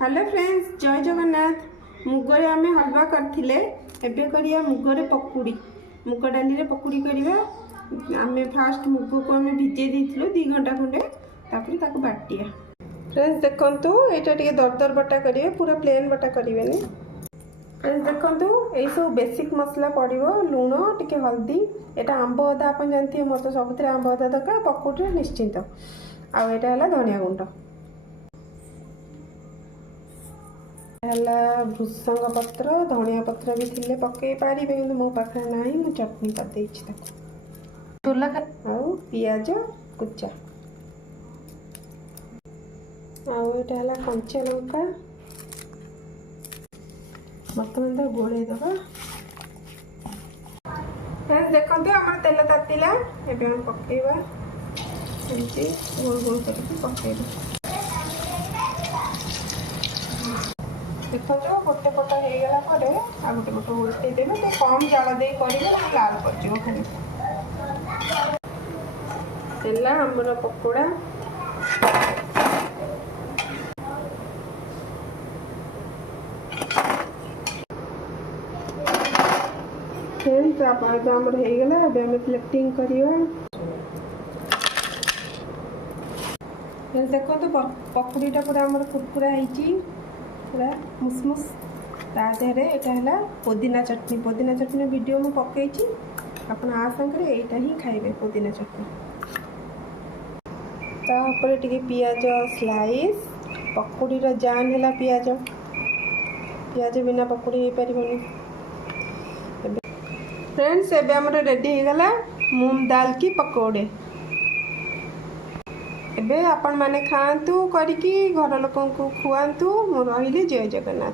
Hello friends, जय जगन्नाथ। मुगरे आम हलवा करथिले, एबे करिया मुगरे पकुड़ी। मुग डाली रे पकुड़ी करिया। आमे फास्ट मुग को आमे भिजे देथिलु 2 घंटा खंडे, तापर ताको बाटिया। फ्रेंड्स देखंतु, एटा टिके दरदर बटा करिवे, पूरा प्लेन बटा करिवेनी। फ्रेंड्स देखंतु, एई सब बेसिक मसला पड़िवो, लूण टिके हल्दी। एटा आंब अदा आपन जानथि, मोर तो सबुतरे आंब अदा दरकार, पकुड़ी निश्चिंत। आ एटा हला धनिया गुंड, भृसंग पत्र, धनिया पत्र भी थिले पकई पारे, कि मो पाखे ना, मु चटनी कर पियाज कुचा आटा कंचा लंका बर्तमान तो गोले दबा। देखते आम तेल तातिला, एवं पकेबा एमती गोल गोल करके पकेबा। देखो गोटे पट होगला आ गोटे पट उल्टे देवे, तो कम जाल दे करेंगे, लाल कर खाली आमर पकोड़ा। तो आमर होगला, आम प्लेटिंग करवा। देखो तो पकुड़ीटा पूरा आमर कुरकुरा होती, पूरा मुसमुस। तादेहरे एटा है पुदीना चटनी। पुदीना चटनी वीडियो मु पकई, आपन आ संगे एटा ही खाइबे पुदीना चटनी। तापर टिके पियाज स्लाइस, पकुड़ी जान है पियाज। पियाज बिना पकुड़ी हो पारिबनी। फ्रेंड्स एबे हमर रेडी हो गला मूंग दाल की पकोड़े। एबे आपण माने खांतु करिकी, घर लोकन को खुआंतु। मो रहिले जय जगन्नाथ।